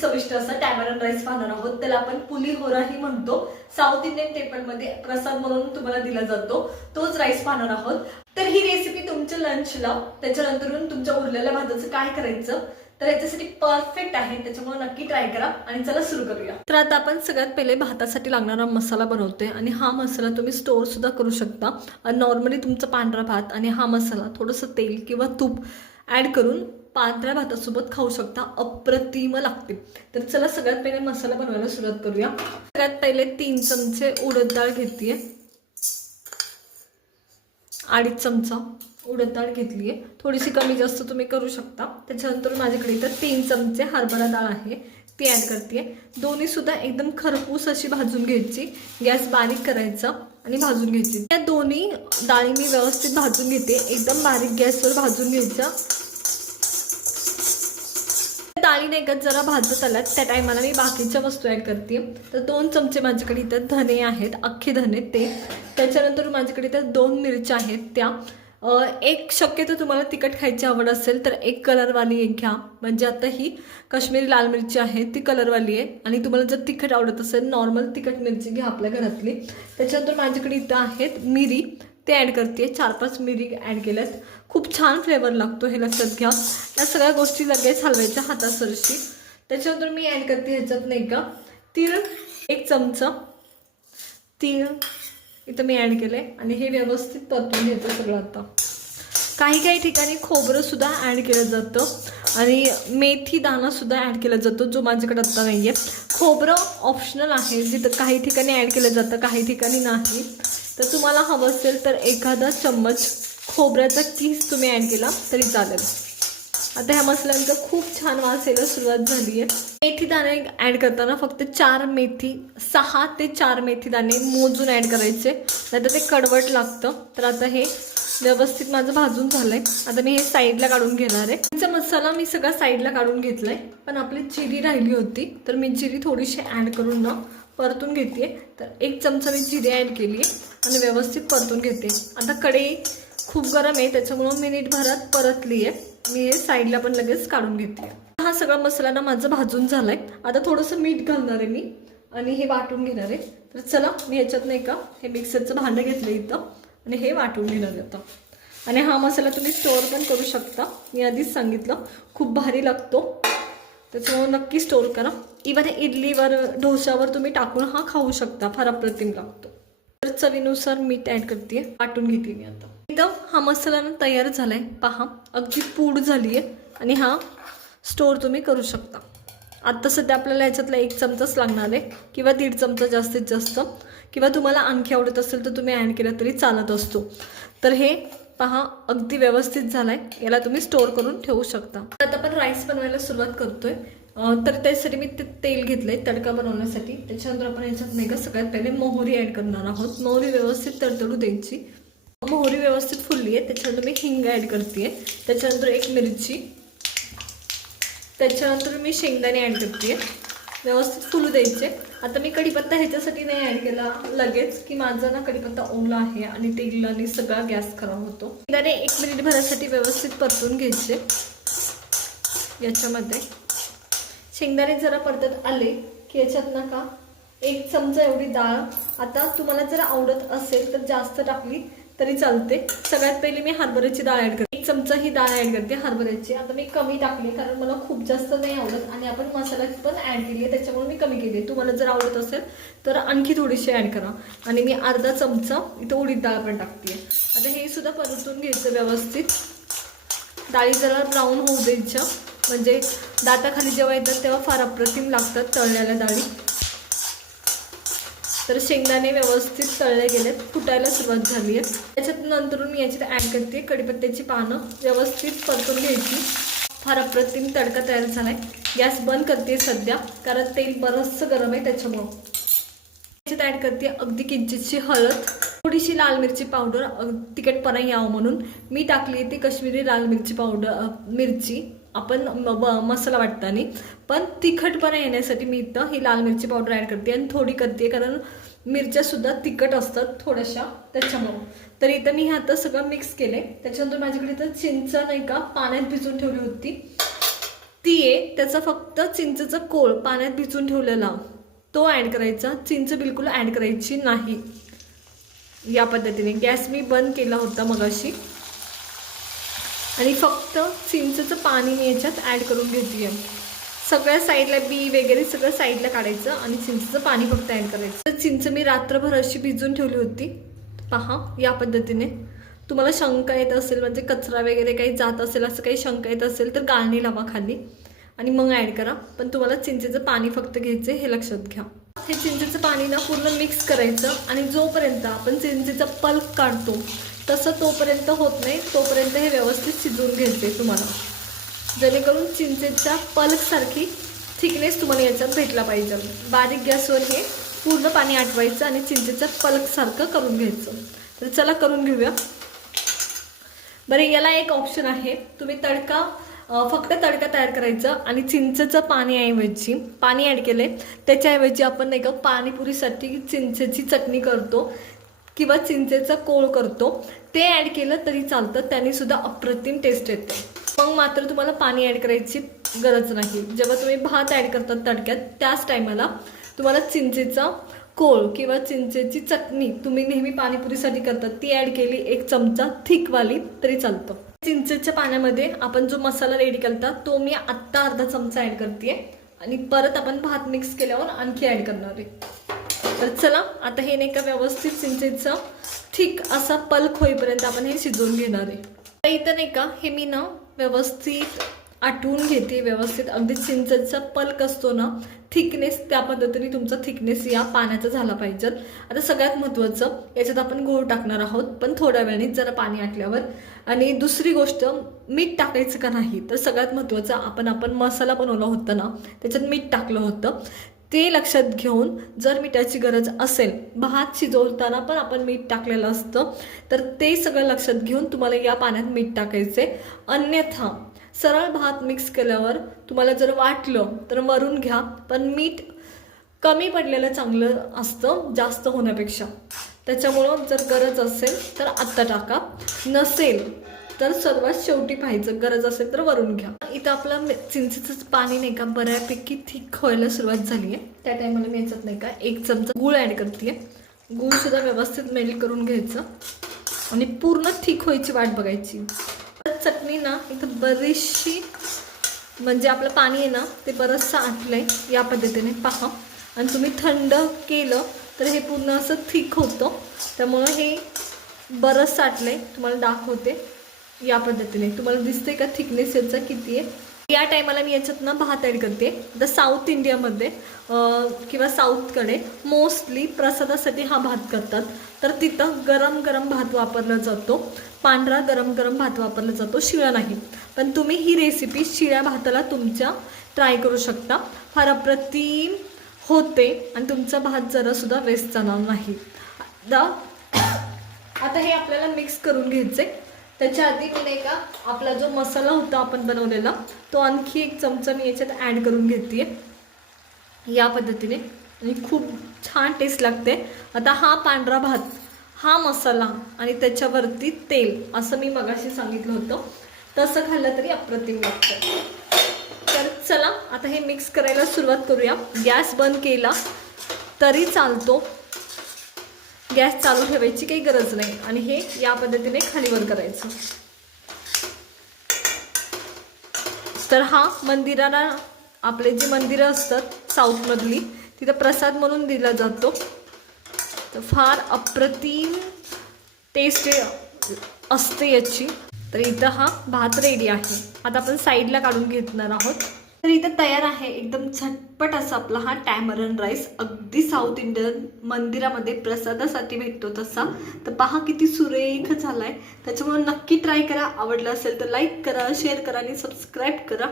चविष्ट असं टॅमरन राईस पाहणार आहोत. त्याला आपण पुली होराही म्हणतो. साऊथ इंडियन टेपलमध्ये प्रसाद म्हणून तुम्हाला दिला जातो. तोच राईस पाहणार आहोत. तर ही रेसिपी तुमच्या लंचला त्याच्यानंतरून तुमच्या उरलेल्या भाताचं काय करायचं? तर याच्यासाठी परफेक्ट आहे. त्याच्यामुळे नक्की ट्राय करा आणि चला सुरू करूया. तर आता आपण सगळ्यात पहिले भातासाठी लागणारा मसाला बनवतोय आणि हा मसाला तुम्ही स्टोअर सुद्धा करू शकता. नॉर्मली तुमचा पांढरा भात आणि हा मसाला थोडंसं तेल किंवा तूप ऍड करून पांढऱ्या भातासोबत खाऊ शकता अप्रतिम लागते. तर चला सगळ्यात पहिले मसाला बनवायला सुरुवात करूया. सगळ्यात पहिले तीन चमचे उडद डाळ घेतलीये. अडीच चमचा उडद डाळ घेतली आहे थोडीशी कमी जास्त तुम्ही करू शकता. त्याच्यानंतर माझ्याकडे इथं तीन चमचे हरभरा डाळ आहे. ती ॲड करते दोन्ही सुद्धा एकदम खरपूस अशी भाजून घ्यायची. गॅस बारीक करायचा आणि भाजून घ्यायची. त्या दोन्ही डाळी मी व्यवस्थित भाजून घेते. एकदम बारीक गॅसवर भाजून घ्यायच्या. डाळी नाही जरा भाजत आलात त्या टायमाला मी बाकीच्या वस्तू ॲड करते. तर दोन चमचे माझ्याकडे इथं धने आहेत अख्खे धने ते. त्याच्यानंतर माझ्याकडे इथं दोन मिरच्या आहेत त्या. एक शक्यतो तुम्हाला तिखट खायची आवड असेल तर एक कलरवाली एक घ्या. म्हणजे आता ही काश्मीरी लाल मिरची आहे ती कलरवाली आहे. आणि तुम्हाला जर तिखट आवडत असेल नॉर्मल तिखट मिरची घ्या आपल्या घरातली. त्याच्यानंतर माझ्याकडे इथं आहेत मिरी. ते ॲड करते चार पाच मिरी ॲड केल्यात. खूप छान फ्लेवर लागतो हे लक्षात घ्या. या सगळ्या गोष्टी लगेच हलवायच्या हातासरशी त्याच्यानंतर मी ॲड करते ह्याच्यात नाही का? तीळ एक चमचा तीळ. इथं मी ॲड केलं आहे आणि हे व्यवस्थित परतून घ्यायचं सगळं आता. काही काही ठिकाणी खोबरंसुद्धा ॲड केलं जातं. आणि मेथी दाणासुद्धा ॲड केला जातो जो माझ्याकडे आत्ता नाही आहे खोबरं ऑप्शनल आहे. जिथं काही ठिकाणी ॲड केलं जातं काही ठिकाणी नाही. तर तुम्हाला हवं असेल तर एखादा चम्मच खोबऱ्याचा किस तुम्ही ॲड केला तरी चालेल. आता ह्या मसाल्यांचा खूप छान वास यायला सुरुवात झाली आहे. मेथी दाणे ॲड करताना फक्त चार मेथी सहा ते चार मेथी दाणे मोजून ॲड करायचे. नाहीतर ते कडवट लागतं. तर आता हे व्यवस्थित माझं भाजून झालं आहे आता मी हे साईडला काढून घेणार आहे. तिचा मसाला मी सगळा साईडला काढून घेतलाय. पण आपली चिरी राहिली होती. तर मी चिरी थोडीशी ॲड करून ना परतून घेते. तर एक चमचा मी जिरे ॲड केली आहे आणि व्यवस्थित परतून घेते. आता कढई खूप गरम आहे त्याच्यामुळं मिनिटभरात परतली आहे मी हे साईडला पण लगेच काढून घेते. हा सगळा मसाला ना माझं भाजून झालाय. आता थोडंसं मीठ घालणार आहे मी आणि हे वाटून घेणार आहे. तर चला मी ह्याच्यात नाही का हे मिक्सरचं भांडं घेतलं इथं आणि हे वाटून घेणार आहे आता. आणि हा मसाला तुम्ही स्टोअर पण करू शकता. मी आधीच सांगितलं खूप भारी लागतो. तर तो नक्की स्टोर करा. इवन इडलीवर डोशावर तुम्ही टाकून हा खाऊ शकता. फार अप्रतिम लागतो. तर चवीनुसार मीठ ॲड करते वाटून घेते मी आता. एकदम हा मसाला ना तयार झालाय. पहा अगदी पूड झाली आहे आणि हा स्टोर तुम्ही करू शकता. आत्ता सध्या आपल्याला याच्यातला एक चमचाच लागणार आहे. किंवा दीड चमचा जास्तीत जास्त. किंवा तुम्हाला आणखी आवडत असेल तर तुम्ही ॲड केलं तरी चालत असतो. तर हे पहा अगदी व्यवस्थित झालाय. याला तुम्ही स्टोअर करून ठेवू शकता. आता आपण राईस बनवायला सुरुवात करतोय. तर त्यासाठी मी ते तेल घेतलंय तडका बनवण्यासाठी. त्याच्यानंतर आपण याच्यात नाही का सगळ्यात पहिले मोहरी ॲड करणार आहोत. मोहरी व्यवस्थित तडतडू द्यायची. मोहरी व्यवस्थित फुलली आहे त्याच्यानंतर मी हिंग ॲड करते त्याच्यानंतर एक मिरची. त्याच्यानंतर मी शेंगदाणे ॲड करते व्यवस्थित फुलू द्यायचे. आता मी कढीपत्ता ह्याच्यासाठी नाही ॲड केला. लगेच की माझा ना कढीपत्ता ओला आहे आणि तेलाने सगळा गॅस खराब होतो. त्याने एक मिनिट भरासाठी व्यवस्थित परतून घ्यायचे. याच्यामध्ये. शेंगदाणे जरा परतत आले की याच्यात ना का एक चमचा एवढी डाळ. आता तुम्हाला जर आवडत असेल तर जास्त टाकली तरी चालते. सगळ्यात पहिले मी हरभऱ्याची डाळ ॲड करते. एक चमचा ही डाळ ॲड करते हरभऱ्याची. आता मी कमी टाकली कारण मला खूप जास्त नाही आवडत आणि आपण मसाला पण ॲड केली आहे त्याच्यामुळे मी कमी केली आहे. तुम्हाला जर आवडत असेल तर आणखी थोडीशी ॲड करा. आणि मी अर्धा चमचा इथं उडीद डाळ पण टाकते. आता हे सुद्धा परतून घ्यायचं व्यवस्थित. डाळी जरा ब्राऊन होऊ द्यायच्या. म्हणजे दाताखाली जेव्हा येतात तेव्हा फार अप्रतिम लागतात तळलेल्या डाळी. तर शेंगदाणे व्यवस्थित तळले गेलेत फुटायला सुरुवात झाली आहे. त्याच्यात नंतर मी याच्यात ॲड करते कढीपत्त्याची पानं व्यवस्थित परतून घ्यायची. फार अप्रतिम तडका तयार झाला आहे. गॅस बंद करते सध्या कारण तेल बरंचसं गरम आहे त्याच्यामुळं. त्याच्यात ॲड करते अगदी किंचितची हळद थोडीशी लाल मिरची पावडर अग- तिखटपणा यावं म्हणून. मी टाकली आहे ती कश्मीरी लाल मिरची पावडर मिरची. आपण म- ब- मसाला वाटताना पण तिखटपणा येण्यासाठी मी इथं ही लाल मिरची पावडर ॲड करते आणि थोडी करते कारण मिरच्यासुद्धा तिखट असतात थोड्याशा त्याच्यामुळं. तर इथं मी हे आता सगळं मिक्स केले त्याच्यानंतर माझ्याकडे इथं चिंच नाही का पाण्यात भिजून ठेवली होती. ती आहे त्याचा फक्त चिंचेचा कोळ पाण्यात भिजून ठेवलेला. तो ॲड करायचा. चिंच बिलकुल ॲड करायची नाही. या पद्धतीने. गॅस मी बंद केला होता मगाशी. आणि फक्त चिंचेचं पाणी मी याच्यात ॲड करून घेते सगळ्या साईडला बी वगैरे सगळं साईडला काढायचं आणि चिंचेचं पाणी फक्त ॲड करायचं. तर चिंच मी रात्रभर अशी भिजून ठेवली होती. पहा या पद्धतीने. तुम्हाला शंका येत असेल म्हणजे कचरा वगैरे काही जात असेल असं काही शंका येत असेल तर गाळणी लावा खाली. आणि मग ॲड करा. पण तुम्हाला चिंचेचं पाणी फक्त घ्यायचं हे लक्षात घ्या. हे चिंचेचं पाणी ना पूर्ण मिक्स करायचं आणि जोपर्यंत आपण चिंचेचा पल्प काढतो तसं तोपर्यंत होत नाही तोपर्यंत हे व्यवस्थित शिजवून घ्यायचे तुम्हाला. जेणेकरून चिंचेच्या पलकसारखी थिकनेस तुम्हाला याच्यात भेटला पाहिजे. बारीक गॅसवर हे पूर्ण पाणी आटवायचं आणि चिंचेच्या पलकसारखं करून घ्यायचं. तर चला करून घेऊया. बरं याला एक ऑप्शन आहे. तुम्ही तडका फक्त तडका तयार करायचा आणि चिंचेचं पाणीऐवजी पाणी ॲड केले त्याच्याऐवजी आपण नाही का पाणीपुरीसाठी चिंचेची चटणी करतो. किंवा चिंचेचा कोळ करतो ते ॲड केलं तरी चालतं. त्याने सुद्धा अप्रतिम टेस्ट येते मग मात्र तुम्हाला पाणी ॲड करायची गरज नाही. जेव्हा तुम्ही भात ॲड करतात तडक्यात त्याच टायमाला तुम्हाला चिंचेचा कोळ किंवा चिंचेची चटणी तुम्ही नेहमी पाणीपुरीसाठी करतात ती ॲड केली एक चमचा थिकवाली तरी चालतं. चिंचेच्या पाण्यामध्ये आपण जो मसाला रेडी करता तो मी आत्ता अर्धा चमचा ॲड करते आणि परत आपण भात मिक्स केल्यावर आणखी ॲड करणार आहे. तर चला आता हे नाही का व्यवस्थित चिंचेचं ठीक असा पल्क होईपर्यंत आपण हे शिजवून घेणार आहे. तर इथं नाही का हे मी ना व्यवस्थित आटवून घेते व्यवस्थित. अगदी चिंचेचा पल्क असतो ना थिकनेस त्या पद्धतीने तुमचा थिकनेस या पाण्याचा झाला पाहिजे. आता सगळ्यात महत्त्वाचं याच्यात आपण गूळ टाकणार आहोत पण थोड्या वेळाने जरा पाणी आटल्यावर. आणि दुसरी गोष्ट मीठ टाकायचं का नाही तर सगळ्यात महत्त्वाचं आपण आपण मसाला बनवला होता ना त्याच्यात मीठ टाकलं होतं. ते लक्षात घेऊन जर मिठाची गरज असेल भात शिजवताना पण आपण मीठ टाकलेलं असतं तर ते सगळं लक्षात घेऊन तुम्हाला या पाण्यात मीठ टाकायचे अन्यथा सरळ भात मिक्स केल्यावर तुम्हाला जर वाटलं तर वरून घ्या पण मीठ कमी पडलेलं चांगलं असतं जास्त होण्यापेक्षा. त्याच्यामुळं जर गरज असेल तर आत्ता टाका. नसेल तर सर्वात शेवटी पाहायचं गरज असेल तर वरून घ्या. इथं आपलं चिंचेचं पाणी नाही का बऱ्यापैकी थिक व्हायला सुरुवात झाली आहे त्या टायमाला मी याच्यात नाही का एक चमचा गूळ ॲड करते गूळ सुद्धा व्यवस्थित मेल्ट करून घ्यायचं. आणि पूर्ण थिक व्हायची वाट बघायची. तर चटणी ना इथं बरीचशी म्हणजे आपलं पाणी आहे ना ते बरंचसं आहे या पद्धतीने पहा. आणि तुम्ही थंड केलं तर हे पूर्ण असं थिक होतं. त्यामुळं हे बरंच साठलं आहे तुम्हाला दाखवते. या पद्धतीने. तुम्हाला दिसते का थिकनेस याचा किती आहे? या टायमाला मी याच्यात ना भात ॲड करते. द साऊथ इंडियामध्ये किंवा साऊथकडे मोस्टली प्रसादासाठी हा भात करतात. तर तिथं गरम गरम भात वापरला जातो. पांढरा गरम गरम भात वापरला जातो. शिळा नाही. पण तुम्ही ही रेसिपी शिळ्या भाताला तुमच्या ट्राय करू शकता. फार अप्रतिम होते आणि तुमचा भात जरासुद्धा वेस्ट जाणार नाही. द आता हे आपल्याला मिक्स करून घ्यायचे त्याच्या आधी मी नाही का आपला जो मसाला होता आपण बनवलेला तो आणखी एक चमचा मी याच्यात ॲड करून घेते या पद्धतीने. आणि खूप छान टेस्ट लागते. आता हा पांढरा भात हा मसाला आणि त्याच्यावरती तेल असं मी मगाशी सांगितलं होतं. तसं खाल्लं तरी अप्रतिम लागतं. तर चला आता हे मिक्स करायला सुरुवात करूया. गॅस बंद केला तरी चालतो. गॅस चालू ठेवायची काही गरज नाही आणि हे या पद्धतीने खालीवर करायचं. तर हा मंदिराला आपले जी मंदिरं असतात साऊथमधली तिथं प्रसाद म्हणून दिला जातो. तर फार अप्रतिम टेस्ट असते याची. तर इथं हा भात रेडी आहे. आता आपण साईडला काढून घेणार आहोत. तर इथं तयार आहे एकदम झटपट असा आपला हा टॅमरन राईस. अगदी साऊथ इंडियन मंदिरामध्ये प्रसादासाठी भेटतो तसा. तर पहा किती सुरेख झालाय. त्याच्यामुळे नक्की ट्राय करा. आवडलं असेल तर लाईक करा शेअर करा आणि सबस्क्राईब करा.